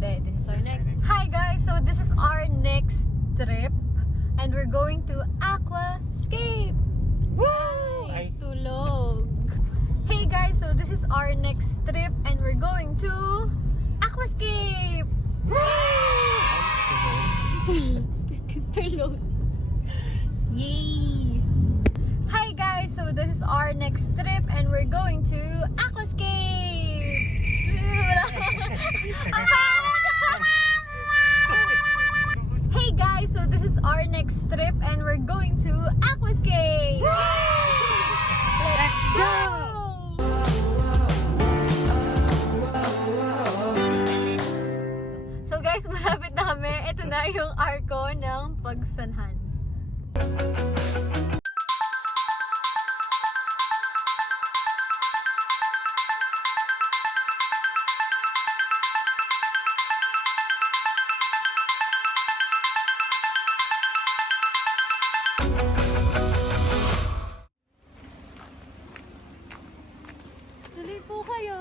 This is our next. Hi guys, so this is our next trip and we're going to Aquascape. Ay, tulog. Hey guys, so this is our next trip and we're going to Aquascape. Tulog. Yay! Hi guys, so this is our next trip and we're going to Aquascape. Hey guys, so this is our next trip and we're going to Aquascape. Let's go! So guys, malapit na kami. Ito na yung arko ng Pagsanhan. Tuloy po kayo.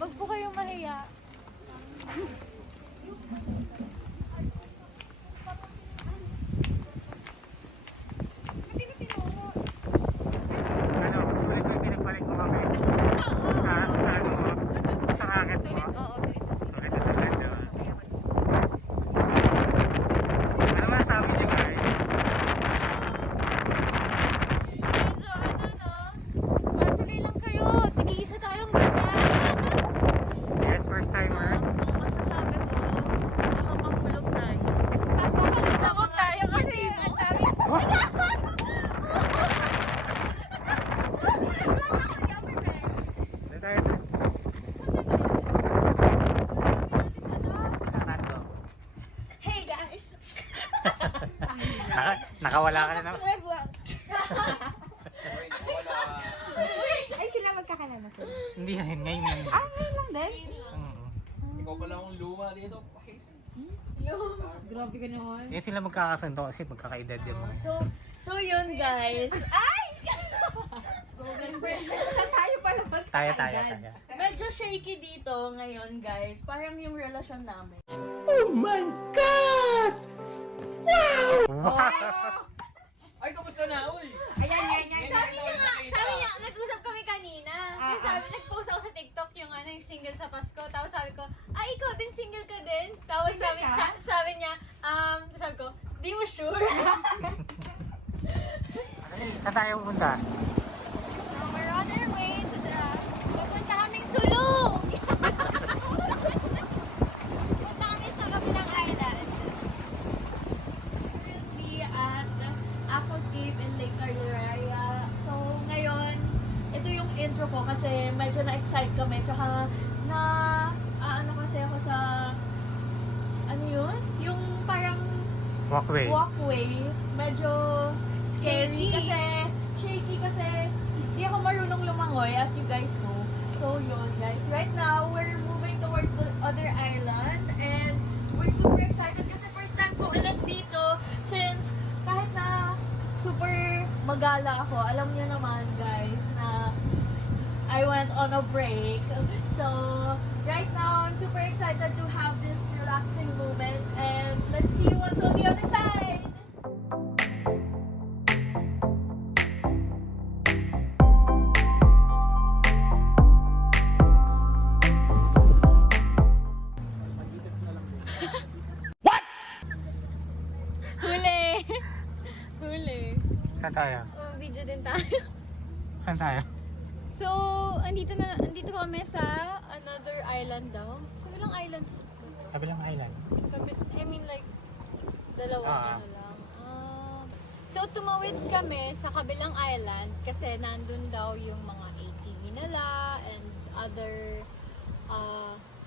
Wag po kayong mahiya. Sulit mo yung pinagpalit mo kami. Sa racket mo. Oo, Sulit na sulit, diba? Ano masasabi niyo, guys? medyo Patuloy lang kayo. Tig-iisa tayong ganyan. Yes, first timer. Ang masasabi ko, nakapangkulog tayo. Kapakalusabog tayo kasi ang dami. Dito tayo. Tatlo. Hey guys! Nakawala ka na naman. Ay, sila magkakalala sila. Hindi na, ngayon lang. Ah, ngayon lang din? Oo. Ikaw pala akong luma dito. Grabe ka naman. Yan sila magkakasunto kasi magkakaedad yung mga. So yun guys. Ay! Tayo pala Taya. Medyo shaky dito ngayon guys. Parang yung relasyon namin. Ay, kamusta na? Uy! Ayan. Sabi Sabi niya, nag-usap kami kanina. Kasi sabi, nag-post ako sa TikTok yung yung single sa Pasko. Tapos sabi ko, ikaw din single ka din? Tapos sabi niya, sabi ko, di mo sure? Saan tayo pupunta? So, we're on our way to papunta kaming Sulu! Punta kami sa kabilang island. Currently at Aquascape in Lake Carrera. So ngayon, ito yung intro ko kasi medyo na-excite kami. Tsaka ano kasi ako sa, ano yun? Yung parang Walkway. walkway. Medyo scary Shaky. kasi shaky kasi hindi ako marunong lumangoy as you guys know. So yun guys, right now we're moving towards the other island and we're super excited kasi first time ko ulit dito since kahit na super magala ako, alam niyo naman guys na I went on a break. So right now I'm super excited to have this relaxing moment and let's see what's on the other side. Huli. Saan tayo? Video din tayo. Saan tayo? So, andito kami sa another island daw. So, ilang islands? Kabilang island. I mean like, dalawang Ah. ano lang. So, tumawid kami sa kabilang island kasi nandun daw yung mga ATV nila and other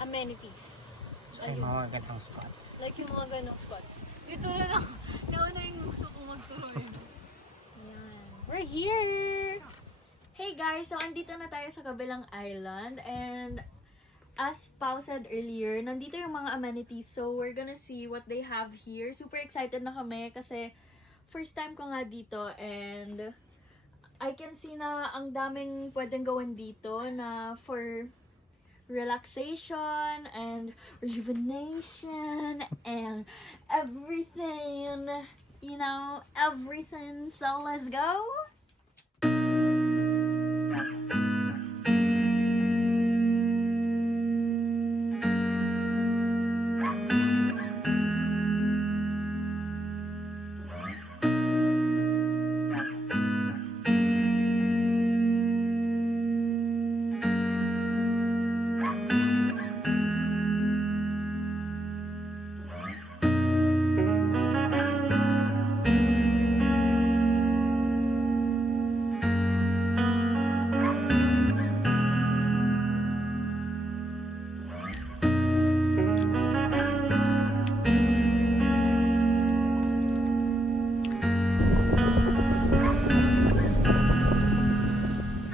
amenities. Ay, mga gantong spots. Like yung mga ganong spots. Dito rin ako. Nauna yung gusto kong magtuloy. Ayan. We're here! Hey guys, so andito na tayo sa kabilang island and as Pao said earlier, nandito yung mga amenities so we're gonna see what they have here. Super excited na kami kasi first time ko nga dito and I can see na ang daming pwedeng gawin dito na for relaxation and rejuvenation and everything, you know, everything. So let's go.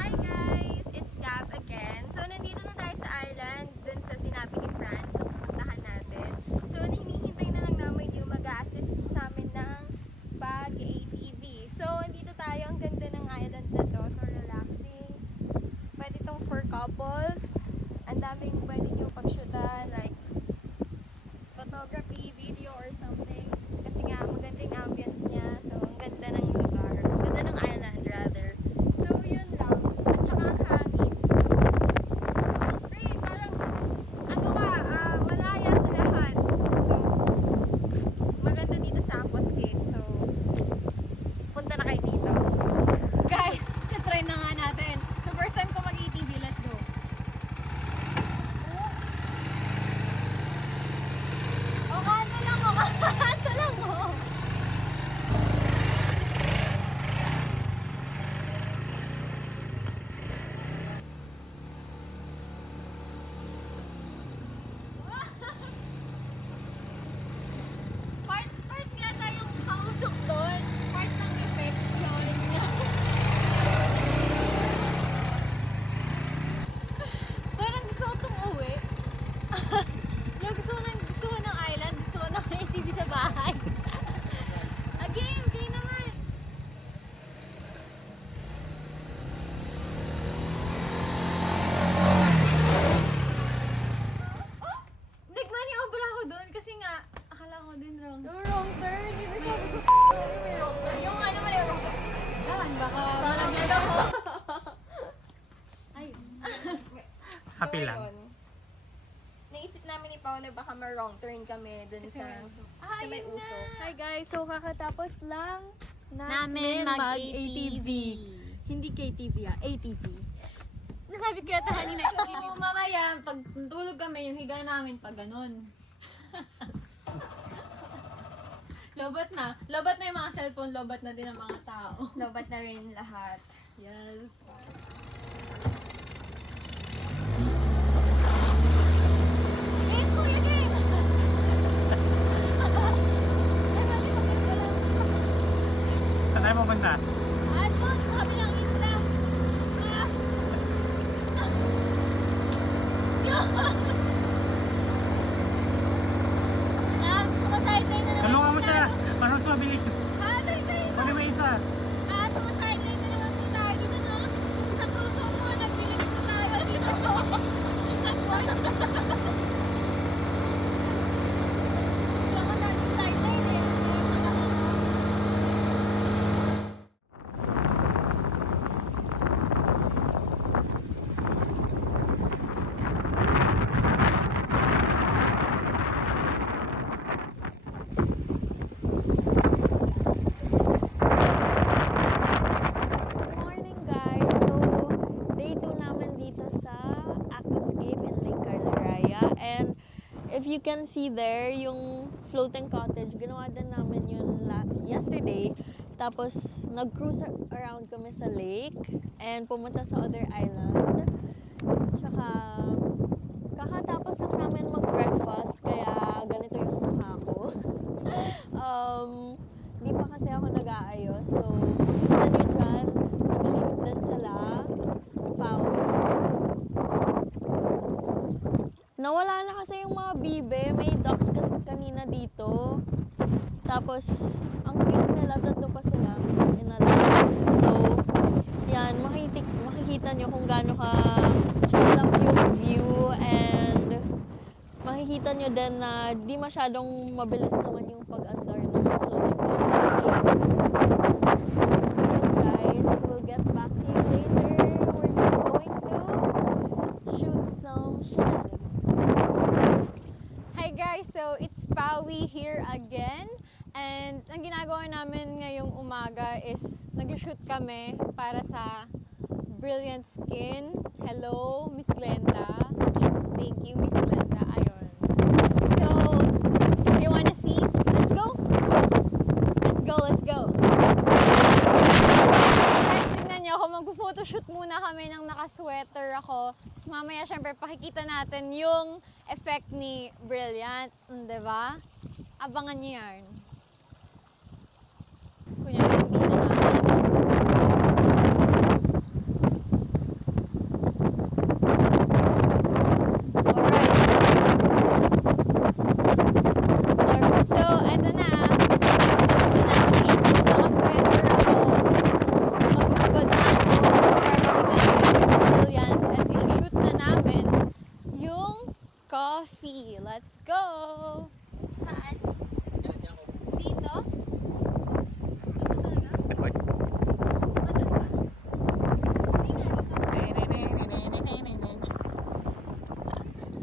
Hi guys! It's Gab again. So, nandito na tayo sa Ireland, dun sa sinabi ni Franz na pupuntahan natin. So, hinihintay na lang namin yung mag-assist sa amin ng pag-ATV. So, nandito tayo. Ang ganda ng island na to. So, relaxing. Pwede itong for couples. Ang daming pwede nyo pag-shootan, like photography, video, or something. Kasi nga, magandang ambience niya. So, ang ganda ng lugar. Ang ganda ng island, rather. So, yun lang. At saka ang hangin. So, free. Parang, ano ka, malaya sa lahat. So, maganda dito sa Aquascape. So, punta na kayo dito. Guys, try na nga natin. So, first time ko mag-ATV. Let's go. O, kanto lang o. Kanto lang o. Part yata yung kausok doon. Part ng effects yun. Parang gusto ko itong uwi. Yung gusto ko ng island, gusto ko ng ATV sa bahay. Game naman. Oh! Nagmaniobra ako doon kasi nga, akala ko din wrong. Wrong turn. Hindi sabi ko, may wrong turn. Yung ano mali, wrong turn. Yan, baka malagyan ako. Ay. Happy lang. Ayun. Naisip namin ni Pao na baka ma-wrong turn kami dun sa may usok. Hi guys, so kakatapos lang Namin mag-ATV. Hindi KTV ATV. Nasabi ko yata kanina. So, mamaya, pag tulog kami, yung higa namin pag ganun. Lobat na. Lobat na yung mga cellphone, lobat na din ang mga tao. Lobat na rin lahat. Yes. Game, kuya, game! Saan tayo pupunta? At doon, sa kabilang isla. Sumaside-line na naman. Tulungan mo siya. Para mas mabilis. Sumaside-line. Pwede ba isa? Sumaside-line na naman po tayo dito, no? Sa puso mo, naglilig po tayo dito, no? Sa buwan. Kaya ko nag-sideline eh. Good morning guys. So, day 2 naman dito sa Aquascape in Lake Carlaraya. And if you can see there, yung floating cottage, ginawa din namin yun yesterday. Tapos, nag-cruise around kami sa lake and pumunta sa other island. Tsaka, kakatapos lang namin mag-breakfast, kaya ganito yung mukha ko. Di pa kasi ako nag-aayos. So, pumunta din dyan, nag-shoot din sila. Pao. Nawala na kasi yung mga bibe. May ducks kasi kanina dito. Tapos, ang cute nila, tatlo pa sila. So, yan, makikita nyo kung gaano ka chill up yung view makikita nyo din na di masyadong mabilis naman yung pag-andar ng floating cottage. So guys, we'll get back to you later. We're just going to shoot some shenanigans. Hi guys, so it's Pawi here again. And ang ginagawa namin ngayong umaga is nag-shoot kami para sa Brilliant Skin. Hello, Miss Glenda. Thank you, Miss Glenda. Ayun. So, you wanna see? Let's go! Let's go, let's go! Guys, tingnan nyo ako. Mag-photoshoot muna kami ng naka-sweater ako. Tapos mamaya, syempre, pakikita natin yung effect ni Brilliant. Diba? Abangan nyo yan. Kunyari, hindi na natin. Alright. So, eto na. Tapos na natin i-shoot yung naka-sweater ako. Mag-ubad na ako para makita yung si Brilliant. At i-shoot na namin yung coffee. Let's go! Saan? Dito?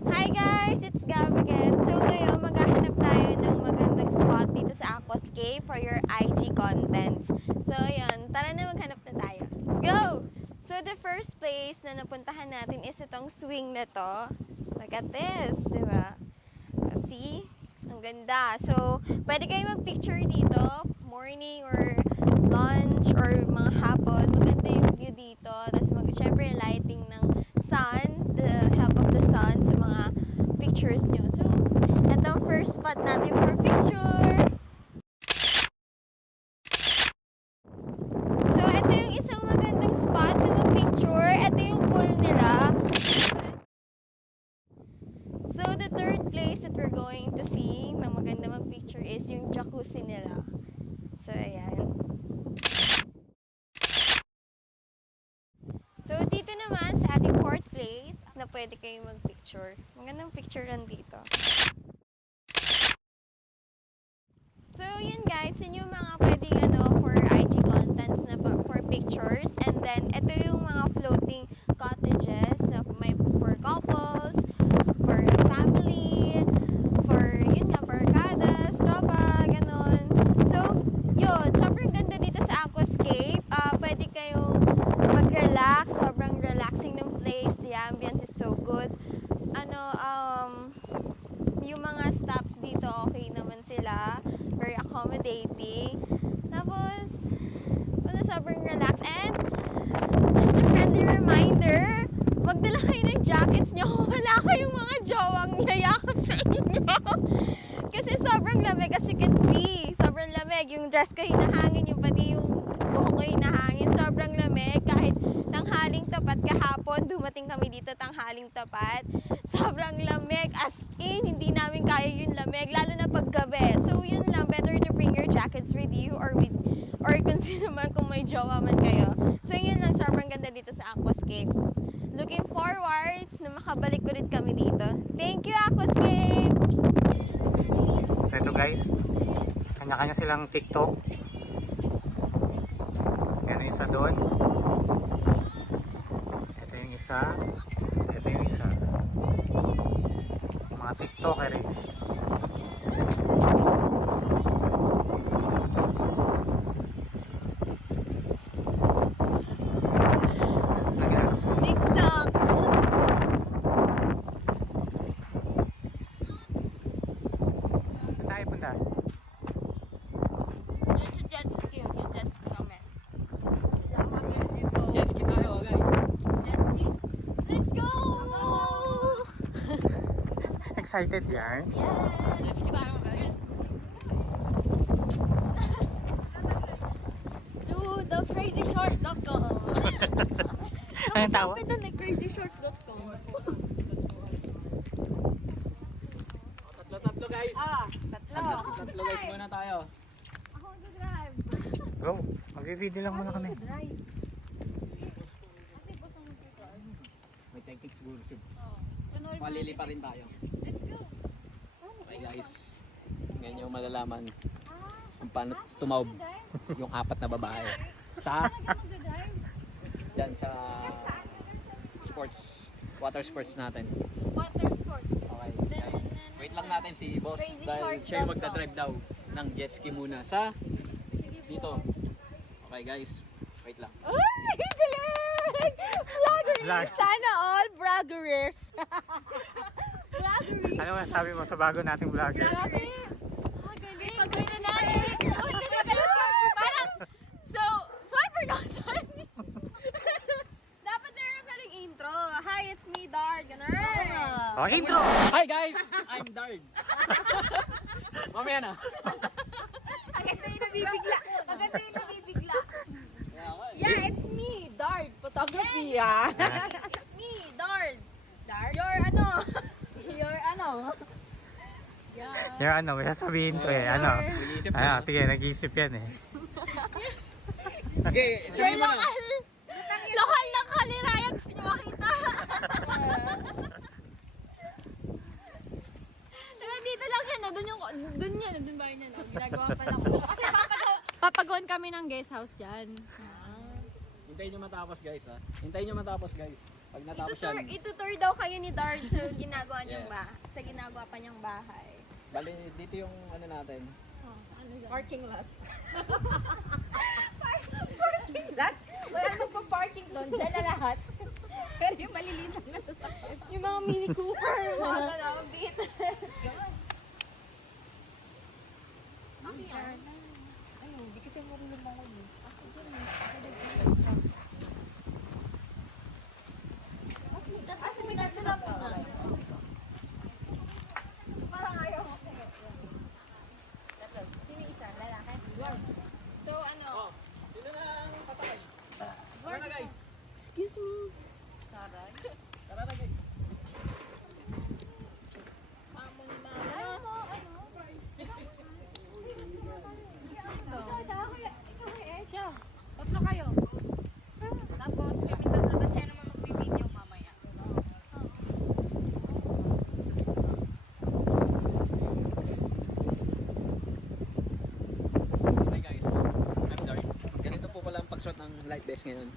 Hi guys! It's Gab again. So ngayon, maghahanap tayo ng magandang spot dito sa Aquascape for your IG content. So ayun, tara na maghanap na tayo. Let's go! So the first place na napuntahan natin is itong swing na to. Look at this, di ba? See? Ang ganda. So, pwede kayo mag-picture dito, morning or lunch or mga hapon. Maganda yung view dito. Tapos, syempre, lighting ng sun, the help of the sun sa mga pictures nyo. So, ito ang first spot natin for picture. So, ito yung isang magandang spot na mag-picture. Ito yung pool nila. So, the third place that we're going to see na maganda mag-picture is yung jacuzzi nila. So, ayan. So, dito naman sa ating fourth place na pwede kayong mag-picture. Magandang picture lang dito. So, yun guys. Yun yung mga pwedeng for IG contents na for pictures. And then, ito yung mga floating cottages na for couples, for family, for yun nga, barkadas, tropa, ganon. So, yun, sobrang ganda dito sa Aquascape. Pwede kayong mag-relax, sobrang relaxing ng place. The ambience is so good. Yung mga stops dito, okay naman sila. Very accommodating. Tapos, sobrang relax. And, just a friendly reminder, magdala kayo ng jackets nyo kung wala kayong mga jowang yayakap sa inyo. Kasi sobrang lamig, as you can see. Sobrang lamig. Yung dress ko hinahangin, yung pati yung buhok ko hinahangin. Sobrang lamig. Kahit tanghaling tapat kahapon, dumating kami dito tanghaling tapat. Sobrang lamig. As in, hindi namin kaya yung lamig. Lalo na paggabi. So, yun lang. Better to bring your jackets with you or kung sino man kung may jowa man kayo. So, yun lang. Sobrang ganda dito sa Aquascape. Looking forward na makabalik ulit kami dito. Thank you, Aquascape! Ito guys, kanya-kanya silang TikTok. Yan yung isa doon. Ito yung isa. Ito yung isa. Mga TikTokers. TikTok! Saan tayo punta? It's a jet ski. Yung jet ski kami. Jet ski tayo, guys. Jet ski? Let's go! Excited yan? Jet ski tayo, guys. To the crazyshort.com. Anong tawa? Sabi doon crazyshort.com. Tatlo, guys. Tatlo. Tatlo, guys, muna tayo. Ako mag-drive. Go! Mag-video lang muna kami. Kasi gusto mo dito. May technique siguro. Tunol mo. Malili pa rin tayo. Let's go. Okay guys, ngayon nyo malalaman kung paano tumaob yung 4 na babae sa dyan sa sports, water sports natin. Water sports. Okay. Wait lang natin si boss dahil siya yung magdadrive daw ng jet ski muna sa dito. Okay guys, wait lang. Ay, galing! Vloggers! Vlog. Sana all vloggers! Ano masabi mo sa bago nating vlogger? Grabe! Magaling! Magaling na natin! Uy, magaling pa! Parang, so I pronounce it. Dapat meron ka ng intro. Hi, it's me, Dar. Ganun. Oh, intro! Hi guys, I'm Dard. Mamaya na. Agad na yung nabibigla. Agad na yung nabibigla. Yeah, it's me, Dart Photography. Yeah. It's me, Dard. Dard? Your ano? Your ano? Yeah. Yung ano, may sasabihin ko eh. Ano? Nag-iisip Ano, na. sige, nag-iisip yan eh. Okay, sabihin mo na. Lokal ng kalirayag niyo makita. Diba dito lang yan, no? Doon ba yun yan, no? Ginagawa pa lang ko. Kasi papagawan kami ng guest house dyan. Hintayin nyo matapos guys ha. Hintayin nyo matapos guys. Pag natapos yan, Itutur daw kayo ni Dard sa ginagawa niyang Yes. sa ginagawa pa niyang bahay. bali dito yung ano natin. Oh, ano dyan? Parking lot. Parking lot? Wala mo pa parking doon. Diyan na lahat. Pero yung maliliit na sasakyan. Yung mga Mini Cooper, mga gano'n, beat. Ayun, hindi kasi marunong ako yun. Asa may sila po na? Parang ayaw mo. Sino isa? Lalaki? So ano? Oh, sino na ang sasakay? Tara na guys. Excuse me. Taray. Tara na guys. Mamon manos. Ano? Tatlo kayo. Tapos kami tatlo, tapos siya naman magbibideo mamaya. Hi guys. I'm Dart. Ganito po pala ang pagsuot ng life vest ngayon.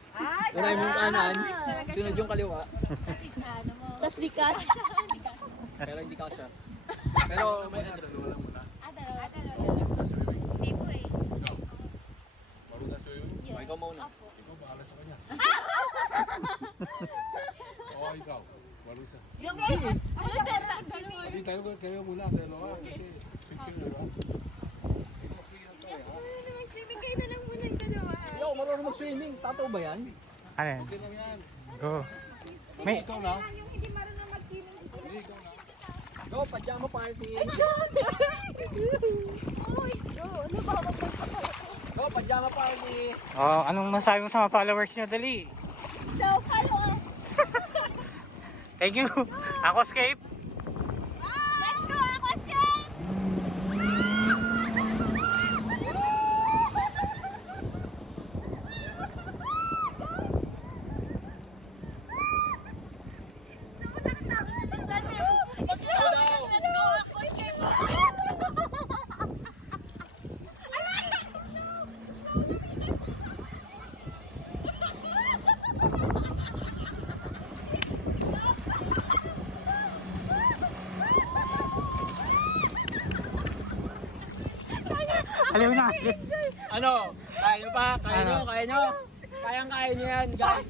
Unay mong kanan, sunod yung kaliwa, Kasi ano mo. Tapos di cash. pero hindi kasha. Pero may ano. Dalawa. Hindi po eh. Oh, ikaw muna. Opo. Oo, ikaw. Marusa. Ako dyan, swimming. Hindi kayo muna, dalawa. Kasi picture nyo ba? Mag-swimming kayo na lang muna yung dalawa. Yo, marunong mag-swimming. Tataw ba yan? Ano yan? Okay lang yan. Go. Hindi May, ikaw na. Yung hindi marunong mag-swimming. Hindi ikaw na. Go, pajama party. Uy, ano ba ako Go, pajama party. oh, anong masabi mo sa mga followers nyo? Dali. So, follow us. Thank you. Aquascape. Let's go, Aquascape! Aliw na. Ano? Kaya nyo pa? Kaya nyo? Ano? Kaya nyo? Kayang-kaya nyo yan, guys.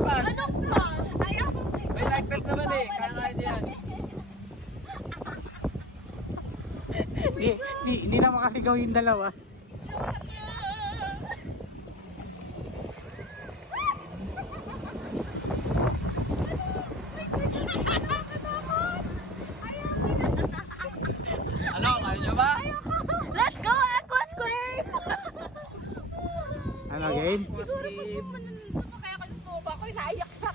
Pass. May life vest naman eh. Kaya-kaya nyo yan. Hindi na makasigaw yung dalawa. Ano? Kaya nyo ba? Let's go, Aquascape! Ano, game? Skip. Kaya ako sumubak ko, naiyak na.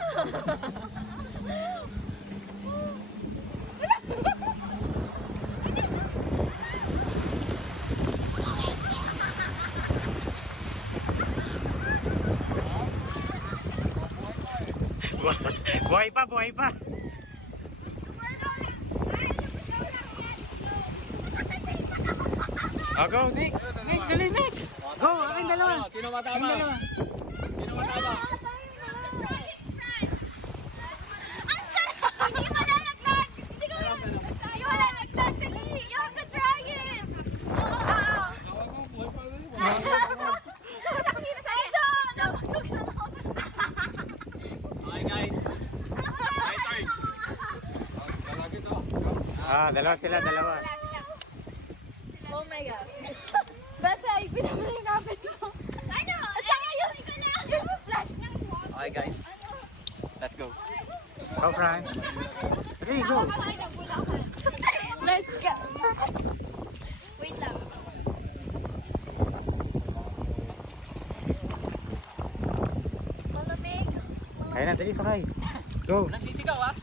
Buhay pa, buhay pa. Oh, go, Nick! Nick, dali, Nick! Go, aking dalawa! Sino Aking matama? dalawa! Sino matama? Hindi ka lalaglag! Hindi ka lalaglag! Dali! You have to try it! Tawag mo, buhay pa rin. Nakikita sa akin! Nabusog na ako! Okay guys. My turn. Lalaki to. Ah, dalawa sila, dalawa. Oh my God. Basta, pinamahirapin mo. Ano? At saka yung flash ng wall. Okay guys. Let's go. Go, Fran. Three, go! Let's go. Wait lang. Malamig. Kaya na, dali, sakay. Go! Walang sisigaw ah.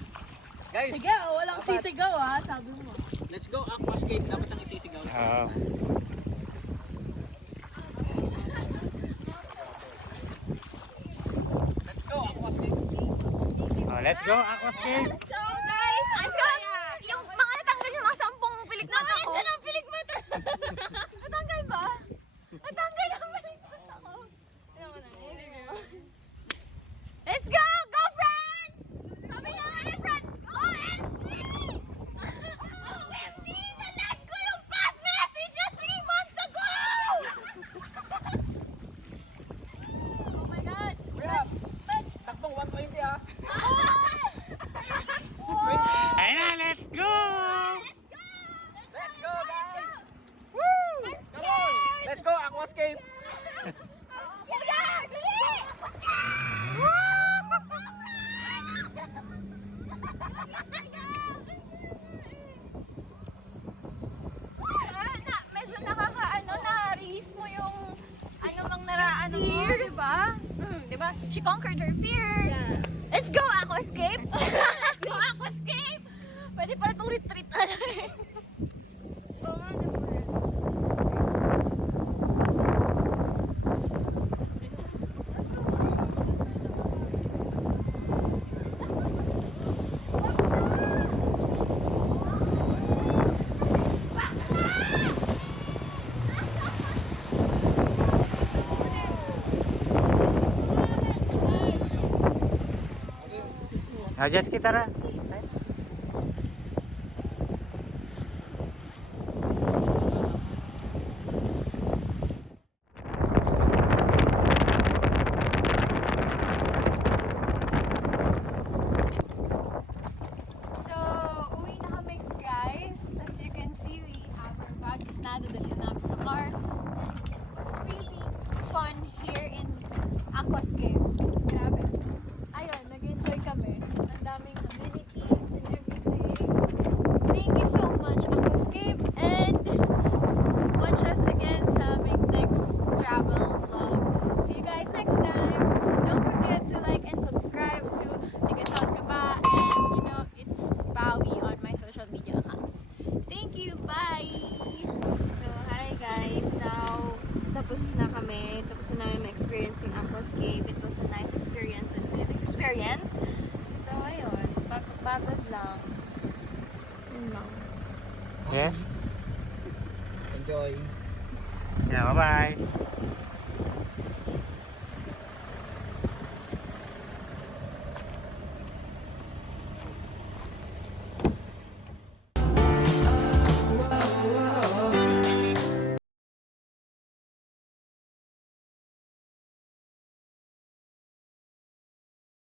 Guys, Sige, walang sisigaw ah, sabi mo. let's go aquascape. Dapat ang isisigaw. Oo. Let's go aquascape. Oh, let's go, aquascape! So guys, yung mga natanggal yung mga 10 pilikmata ko. Nandiyan ang pilikmata. Natanggal ba? Natanggal ang pilikmata ko. Let's go! Go, Fran! Sabi na nga ni Fran, OMG! OMG! Nalag ko yung pass message na 3 months ago! Oh my God. Takbong 120 ah. Ayun na, let's go! Let's go guys. Woo! Come on. Let's go aquascape. Kuya! Dali! Medyo na-release mo yung ano mang naraan mo, di ba? Di ba? She conquered her fear. Let's go, aquascape! Let's go, aquascape! Pwede pala itong retreat. Oh, jet ski, tara. So, uwi na kami guys. As you can see, we have our bags na. Dadalhin namin sa car. And it's really fun here in Aquascape. Grabe. Ayun, nag-enjoy kami. Ang daming amenities and everything. Thank you so much, Aquascape. And watch us again sa aming next travel vlogs. See you guys next time. Don't forget to like and subscribe to Tigasal Kaba and you know it's Bawi on my social media accounts. Thank you. Bye. So, hi guys. Now, tapos na kami. Tapos na namin ma-experience yung Aquascape. It was a nice experience and good experience. So, ayun. Pagod lang. Yun lang. Yes? Enjoy. Yeah, bye-bye.